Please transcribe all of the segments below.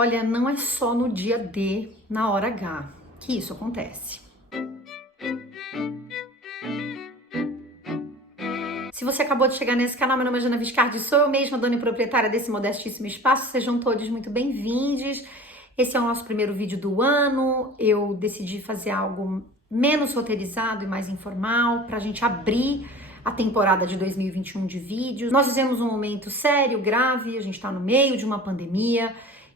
Olha, não é só no dia D, na hora H, que isso acontece. Se você acabou de chegar nesse canal, meu nome é Jana Viscardi, sou eu mesma, dona e proprietária desse modestíssimo espaço. Sejam todos muito bem-vindos. Esse é o nosso primeiro vídeo do ano. Eu decidi fazer algo menos roteirizado e mais informal, pra gente abrir a temporada de 2021 de vídeos. Nós vivemos um momento sério, grave, a gente tá no meio de uma pandemia,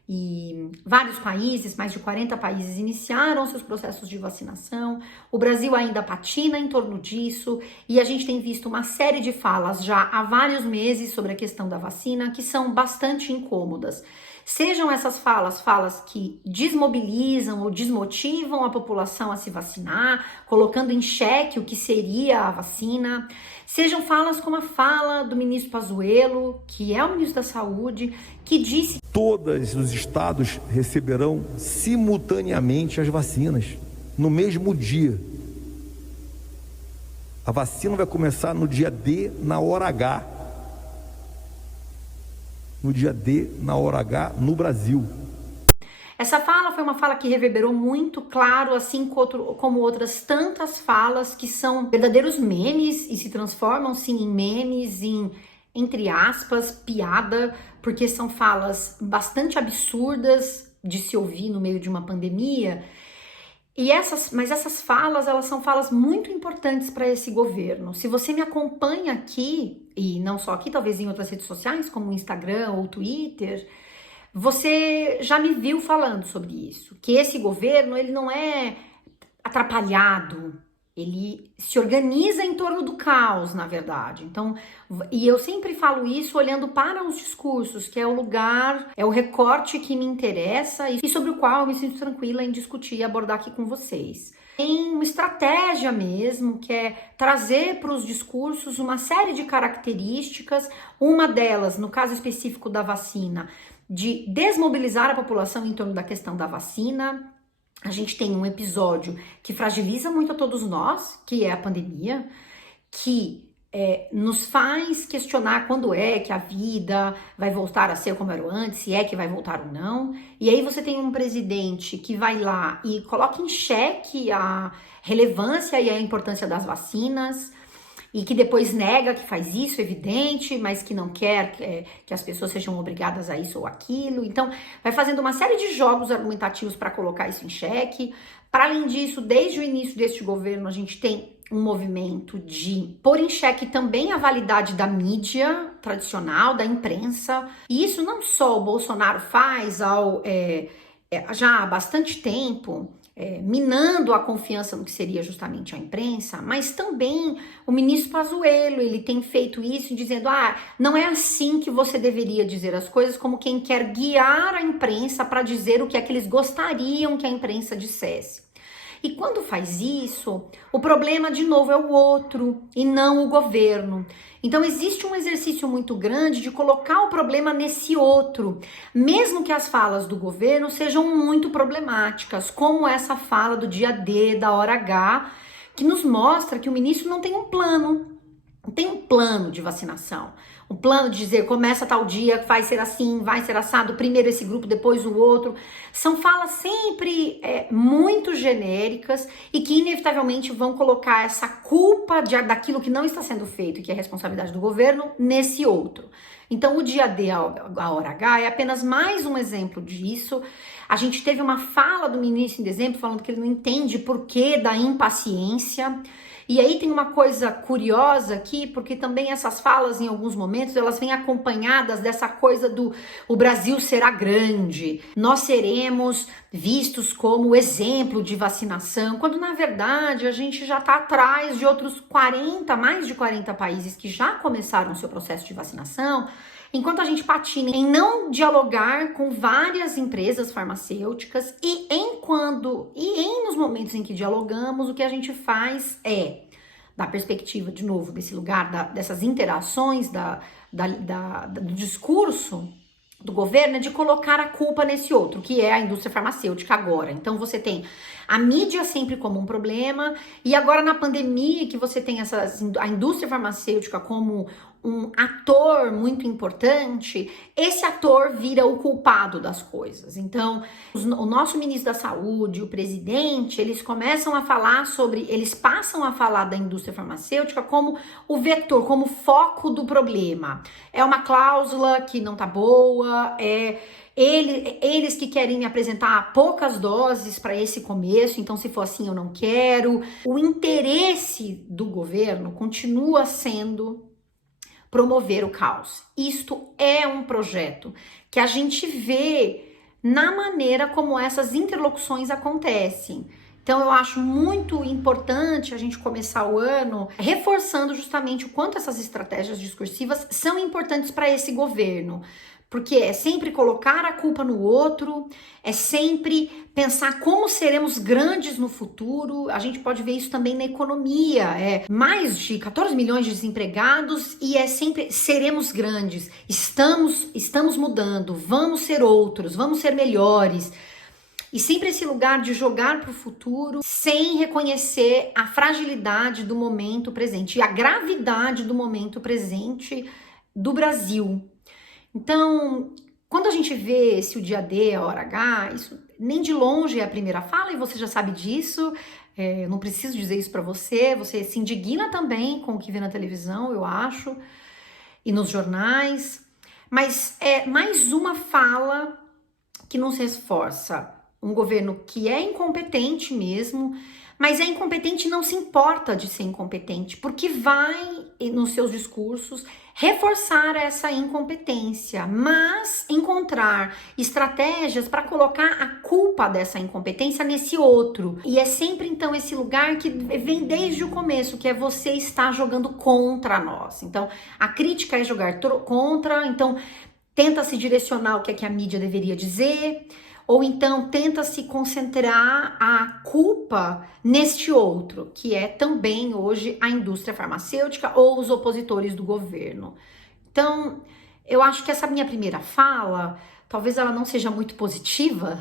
e vários países, mais de 40 países, iniciaram seus processos de vacinação. O Brasil ainda patina em torno disso e a gente tem visto uma série de falas já há vários meses sobre a questão da vacina que são bastante incômodas. Sejam essas falas que desmobilizam ou desmotivam a população a se vacinar, colocando em xeque o que seria a vacina. Sejam falas como a fala do ministro Pazuello, que é o ministro da Saúde, que disse que todos os estados receberão simultaneamente as vacinas, no mesmo dia. A vacina vai começar no dia D, na hora H. No dia D, na hora H, no Brasil. Essa fala foi uma fala que reverberou muito, claro, assim como outras tantas falas que são verdadeiros memes e se transformam, sim, em memes, entre aspas, piada, porque são falas bastante absurdas de se ouvir no meio de uma pandemia. Mas essas falas, elas são falas muito importantes para esse governo. Se você me acompanha aqui, e não só aqui, talvez em outras redes sociais, como o Instagram ou o Twitter, você já me viu falando sobre isso, que esse governo, ele não é atrapalhado, ele se organiza em torno do caos, na verdade. Então, e eu sempre falo isso olhando para os discursos, que é o lugar, é o recorte que me interessa e sobre o qual eu me sinto tranquila em discutir e abordar aqui com vocês. Tem uma estratégia mesmo, que é trazer para os discursos uma série de características, uma delas, no caso específico da vacina, de desmobilizar a população em torno da questão da vacina. A gente tem um episódio que fragiliza muito a todos nós, que é a pandemia, que nos faz questionar quando é que a vida vai voltar a ser como era antes, se é que vai voltar ou não. E aí você tem um presidente que vai lá e coloca em xeque a relevância e a importância das vacinas, e que depois nega que faz isso, evidente, mas que não quer que as pessoas sejam obrigadas a isso ou aquilo. Então, vai fazendo uma série de jogos argumentativos para colocar isso em xeque. Para além disso, desde o início deste governo, a gente tem um movimento de pôr em xeque também a validade da mídia tradicional, da imprensa. E isso não só o Bolsonaro faz já há bastante tempo, minando a confiança no que seria justamente a imprensa, mas também o ministro Pazuello, ele tem feito isso dizendo, não é assim que você deveria dizer as coisas, como quem quer guiar a imprensa para dizer o que é que eles gostariam que a imprensa dissesse. E quando faz isso, o problema, de novo, é o outro e não o governo. Então, existe um exercício muito grande de colocar o problema nesse outro, mesmo que as falas do governo sejam muito problemáticas, como essa fala do dia D, da hora H, que nos mostra que o ministro não tem um plano. Não tem um plano de vacinação, um plano de dizer começa tal dia, vai ser assim, vai ser assado, primeiro esse grupo, depois o outro. São falas sempre muito genéricas e que inevitavelmente vão colocar essa culpa daquilo que não está sendo feito, que é a responsabilidade do governo, nesse outro. Então o dia D, a hora H, é apenas mais um exemplo disso. A gente teve uma fala do ministro em dezembro falando que ele não entende por que da impaciência. E aí tem uma coisa curiosa aqui, porque também essas falas, em alguns momentos, elas vêm acompanhadas dessa coisa do o Brasil será grande, nós seremos vistos como exemplo de vacinação, quando na verdade a gente já está atrás de outros mais de 40 países que já começaram o seu processo de vacinação, enquanto a gente patina em não dialogar com várias empresas farmacêuticas e nos momentos em que dialogamos, o que a gente faz da perspectiva, de novo, desse lugar, dessas interações, do discurso do governo, é de colocar a culpa nesse outro, que é a indústria farmacêutica agora. Então você tem a mídia sempre como um problema, e agora na pandemia que você tem a indústria farmacêutica como um ator muito importante, esse ator vira o culpado das coisas. Então, o nosso ministro da Saúde, o presidente, eles passam a falar da indústria farmacêutica como o vetor, como foco do problema. É uma cláusula que não tá boa, eles que querem me apresentar poucas doses para esse começo, então se for assim eu não quero. O interesse do governo continua sendo promover o caos. Isto é um projeto que a gente vê na maneira como essas interlocuções acontecem. Então eu acho muito importante a gente começar o ano reforçando justamente o quanto essas estratégias discursivas são importantes para esse governo. Porque é sempre colocar a culpa no outro, é sempre pensar como seremos grandes no futuro. A gente pode ver isso também na economia. É mais de 14 milhões de desempregados e é sempre seremos grandes, estamos mudando, vamos ser outros, vamos ser melhores. E sempre esse lugar de jogar para o futuro sem reconhecer a fragilidade do momento presente e a gravidade do momento presente do Brasil. Então, quando a gente vê esse o dia D, a hora H, isso nem de longe é a primeira fala e você já sabe disso, eu não preciso dizer isso para você se indigna também com o que vê na televisão, eu acho, e nos jornais, mas é mais uma fala que nos reforça um governo que é incompetente mesmo, mas é incompetente e não se importa de ser incompetente, porque vai, nos seus discursos, reforçar essa incompetência, mas encontrar estratégias para colocar a culpa dessa incompetência nesse outro. E é sempre, então, esse lugar que vem desde o começo, que é você estar jogando contra nós. Então, a crítica é jogar contra, então, tenta se direcionar o que é que a mídia deveria dizer, ou então tenta se concentrar a culpa neste outro, que é também hoje a indústria farmacêutica ou os opositores do governo. Então, eu acho que essa minha primeira fala, talvez ela não seja muito positiva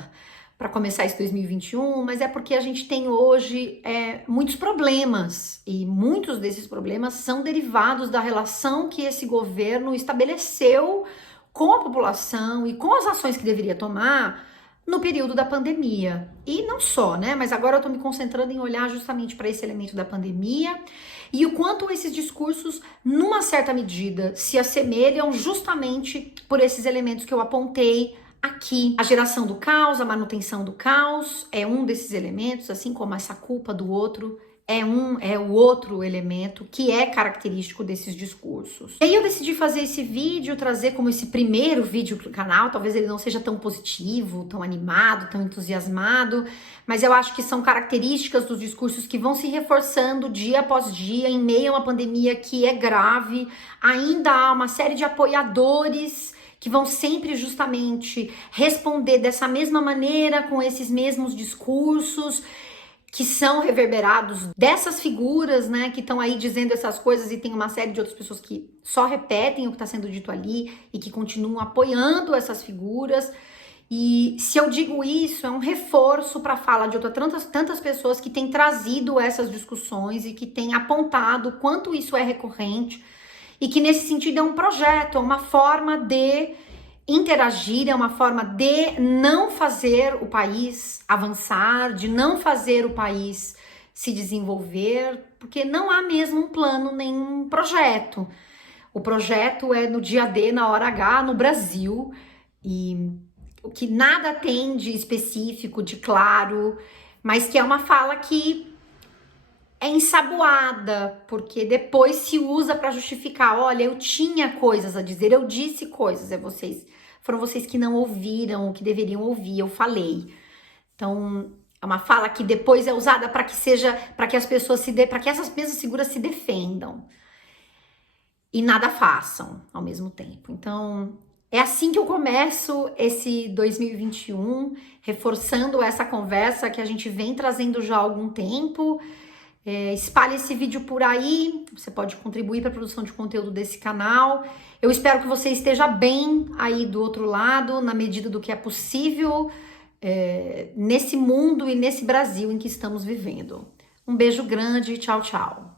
para começar esse 2021, mas é porque a gente tem hoje muitos problemas, e muitos desses problemas são derivados da relação que esse governo estabeleceu com a população e com as ações que deveria tomar no período da pandemia. E não só, né? Mas agora eu tô me concentrando em olhar justamente para esse elemento da pandemia e o quanto esses discursos, numa certa medida, se assemelham justamente por esses elementos que eu apontei aqui. A geração do caos, a manutenção do caos é um desses elementos, assim como essa culpa do outro é o outro elemento que é característico desses discursos. E aí eu decidi fazer esse vídeo, trazer como esse primeiro vídeo pro canal, talvez ele não seja tão positivo, tão animado, tão entusiasmado, mas eu acho que são características dos discursos que vão se reforçando dia após dia, em meio a uma pandemia que é grave. Ainda há uma série de apoiadores que vão sempre justamente responder dessa mesma maneira, com esses mesmos discursos, que são reverberados dessas figuras, né, que estão aí dizendo essas coisas, e tem uma série de outras pessoas que só repetem o que está sendo dito ali e que continuam apoiando essas figuras. E se eu digo isso, é um reforço para a fala de tantas pessoas que têm trazido essas discussões e que têm apontado o quanto isso é recorrente e que nesse sentido é um projeto, é uma forma de interagir, é uma forma de não fazer o país avançar, de não fazer o país se desenvolver, porque não há mesmo um plano nem um projeto. O projeto é no dia D, na hora H, no Brasil, e o que nada tem de específico, de claro, mas que é uma fala que é ensaboada, porque depois se usa para justificar, olha, eu tinha coisas a dizer, eu disse coisas, foram vocês que não ouviram o que deveriam ouvir, eu falei. Então, é uma fala que depois é usada para que as pessoas para que essas mesmas figuras se defendam e nada façam ao mesmo tempo. Então, é assim que eu começo esse 2021, reforçando essa conversa que a gente vem trazendo já há algum tempo. Espalhe esse vídeo por aí, você pode contribuir para a produção de conteúdo desse canal. Eu espero que você esteja bem aí do outro lado, na medida do que é possível, nesse mundo e nesse Brasil em que estamos vivendo. Um beijo grande e tchau, tchau.